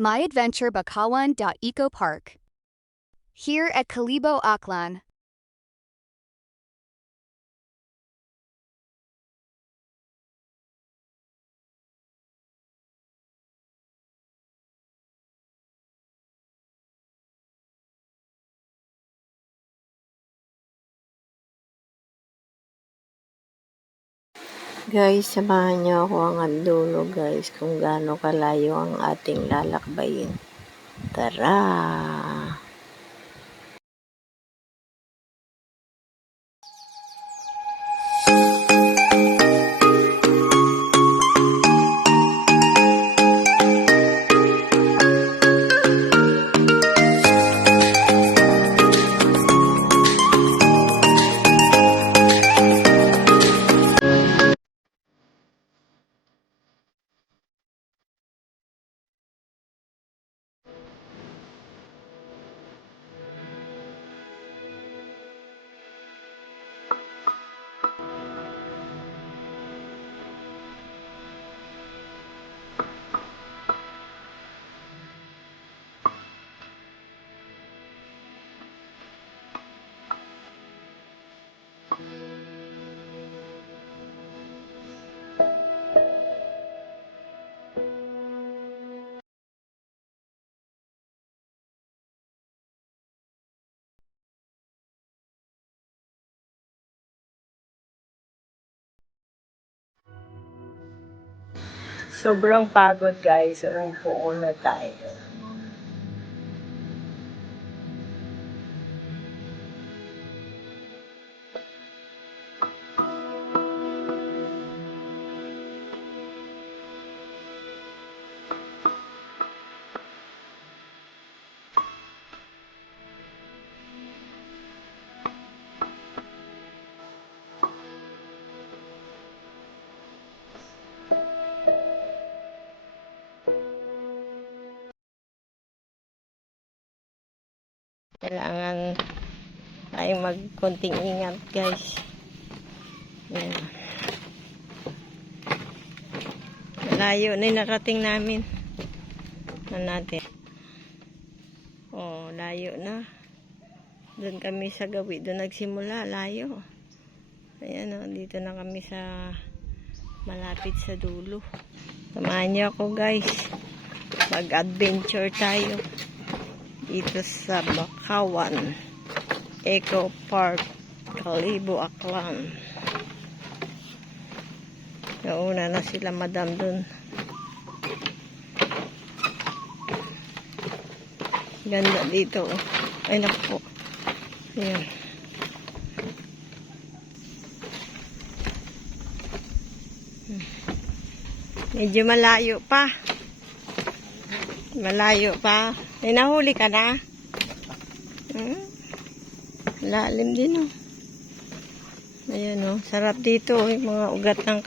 My Adventure Bakawan Eco Park. Here at Kalibo Aklan. Guys, samahan niyo ako hanggang dulo guys kung gaano kalayo ang ating lalakbayin. Tara! Sobrang pagod guys, umupo na tayo. Kailangan tayo magkonting ingat guys. Yan. Layo na yung narating namin. Natin. Oh, layo na. Doon kami sa gawi. Doon nagsimula. Layo. Ayan o. Dito na kami sa malapit sa dulo. Samahan niyo ako guys. Mag-adventure tayo. Dito sa Bakawan Eco Park, Kalibo, Aklan. Nauna na sila madam dun. Ganda dito. Ay naku. Ayan. Medyo malayo pa. Malayo pa. May nahuli ka na? Lalim din oh. Ayan oh. Sarap dito yung mga ugat ng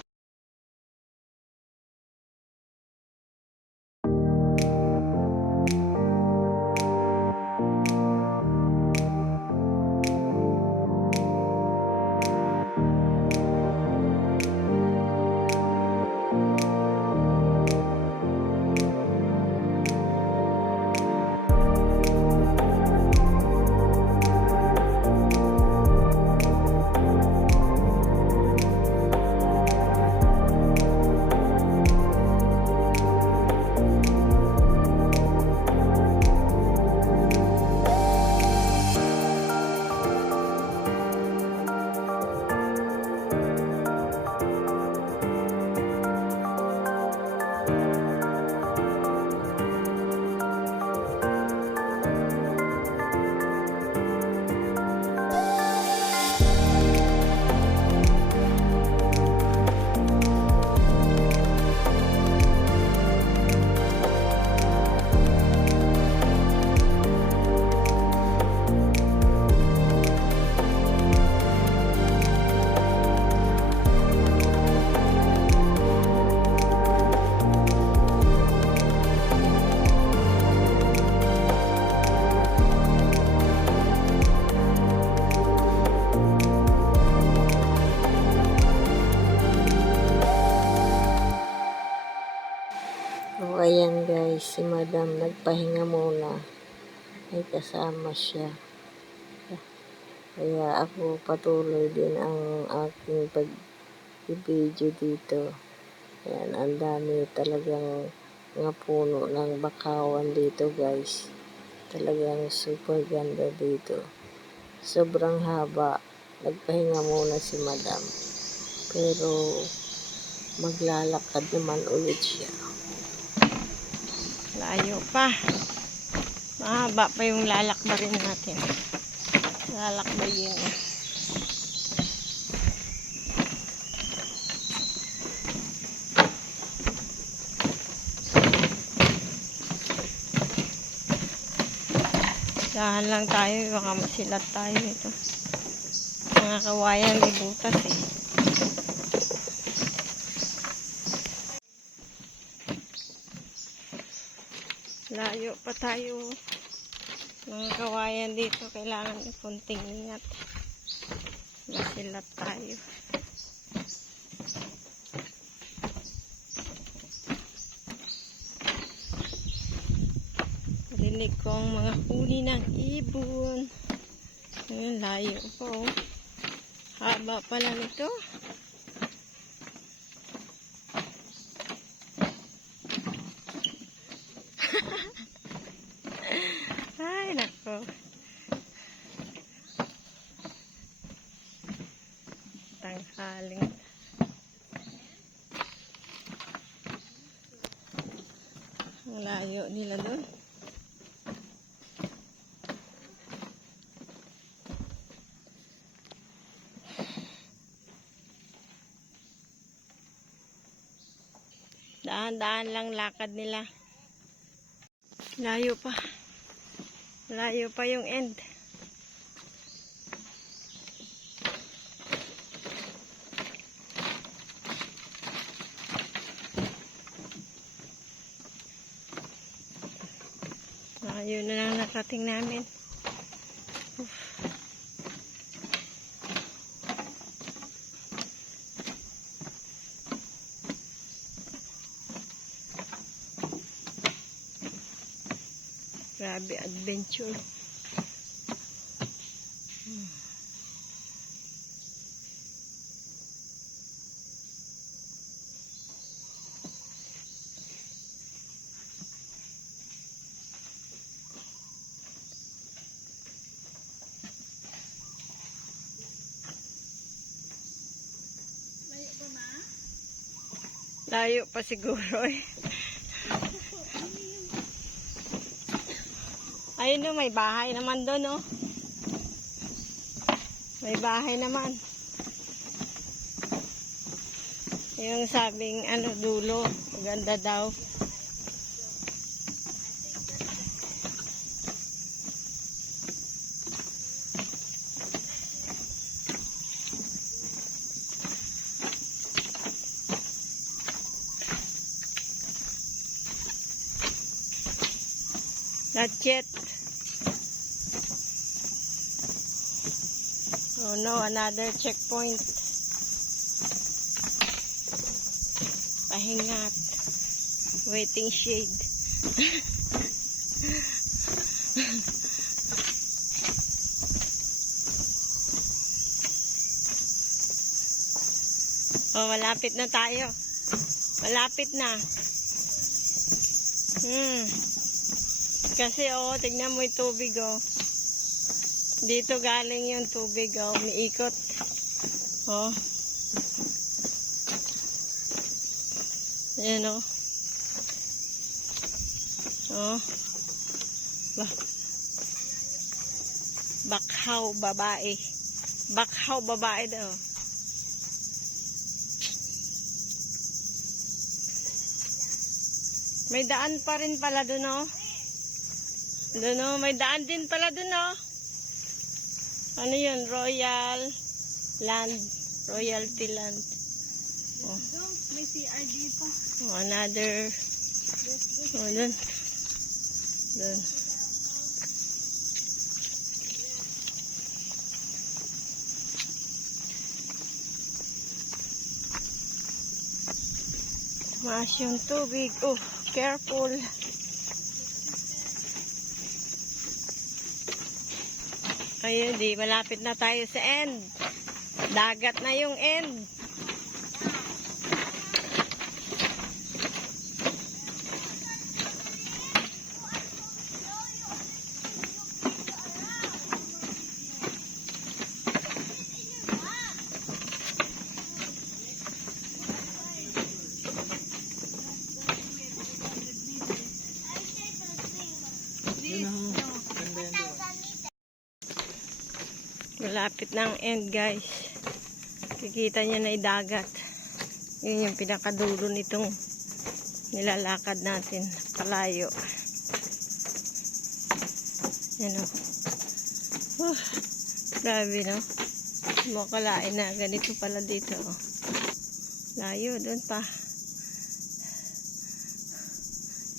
guys, si Madam nagpahinga muna. Ay kasama siya. Kaya ako patuloy din ang aking pag-video dito. Ayan, ang dami talagang mga puno ng bakawan dito guys. Talagang super ganda dito. Sobrang haba. Nagpahinga muna si Madam. Pero maglalakad naman ulit siya. Layo pa. Mahaba pa yung lalakbarin natin. Lalakbayin. Dahan lang tayo. Baka masilat tayo ito. Mga kawayan may butas eh. Layo pa tayo. Mga kawayan dito, kailangan ng kunting ingat. Masilat tayo. Rinig ko ang mga huni ng ibon. Ayan, layo po. Haba pala nito. Ay, nako. Tanghaling. Ang layo nila doon. Daan-daan lang lakad nila. Layo pa. Layo pa yung end. Layo na lang nakating namin. Grabe adventure. Layo pa siguro eh. Ayun no, may bahay naman doon, no? May bahay naman. Yung sabing, dulo. Maganda daw. Not yet. Oh no, another checkpoint. Pahingat. Waiting shade. Oh, malapit na tayo. Malapit na. Kasi tignan mo yung tubig Dito galing yung tubig umiikot. Ayan Bakhaw babae. Bakhaw babae daw. May daan pa rin pala doon Doon may daan din pala doon Ano yun? Royal Land. Royalty Land. May CR dito. Another. Doon. Doon. Mas yung tubig. Careful. Ayun, di malapit na tayo sa end. Dagat na yung end. Malapit na ang end, guys. Kikita nyo na yung dagat. Yun yung pinakadulo nitong nilalakad natin. Palayo. Yan o. Grabe, no? Makalain na. Ganito pala dito. Oh. Layo. Doon pa.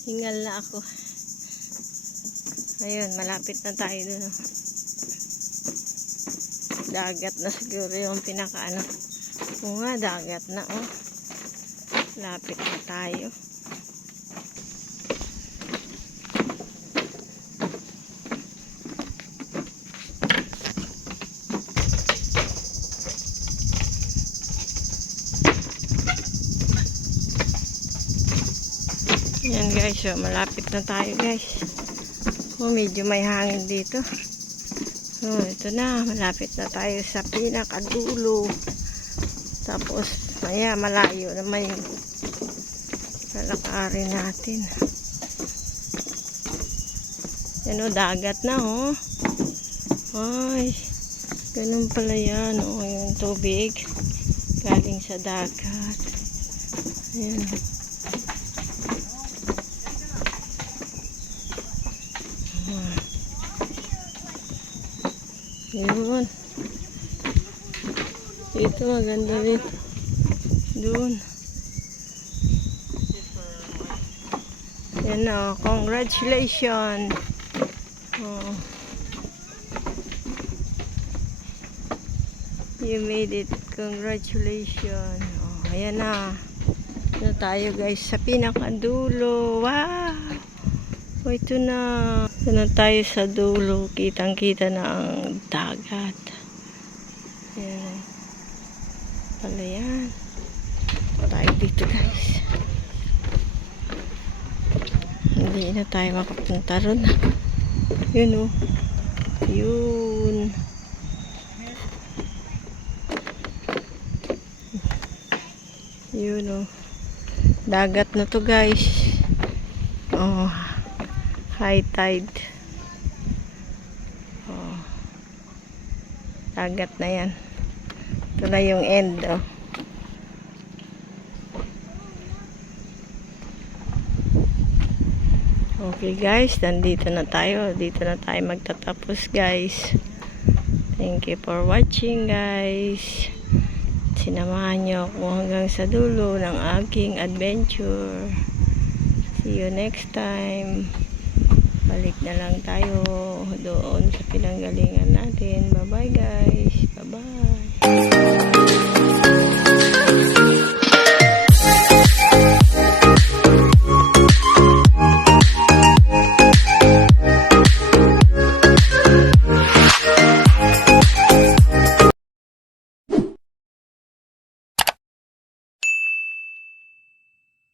Hingal na ako. Ayun. Malapit na tayo doon. Oh. Dagat na siguro yung pinakaano. Oo nga, dagat na, oh. Lapit na tayo. Yan guys, so malapit na tayo guys. Oh, medyo may hangin dito. Oh, ito na, malapit na tayo sa pinakadulo. Tapos, maya, malayo naman yung lalakarin natin. Yan o, dagat na oh. Ay, ganun pala yan oh, yung tubig. Galing sa dagat. Ayan. Yun. Ito maganda rin. Doon. Yan o. Congratulations. Oh. You made it. Congratulations. Oh, ayan na. Ito tayo guys sa pinakadulo. Wow. Oh, ito na. Ito na tayo sa dulo. Kitang-kita na ang dagat. Ayan. Pala yan. Tayo dito guys. Hindi na tayo makapunta ron. Yun o. Yun. Yun o. Dagat na to guys. Oh. High tide. Oh. Dagat na yan. Ito na yung end oh. Okay guys, nandito na tayo. Dito na tayo magtatapos guys. Thank you for watching guys. Sinamahan nyo ako hanggang sa dulo ng aking adventure. See you next time. Balik na lang tayo doon sa pinanggalingan natin. Bye bye guys. Bye bye.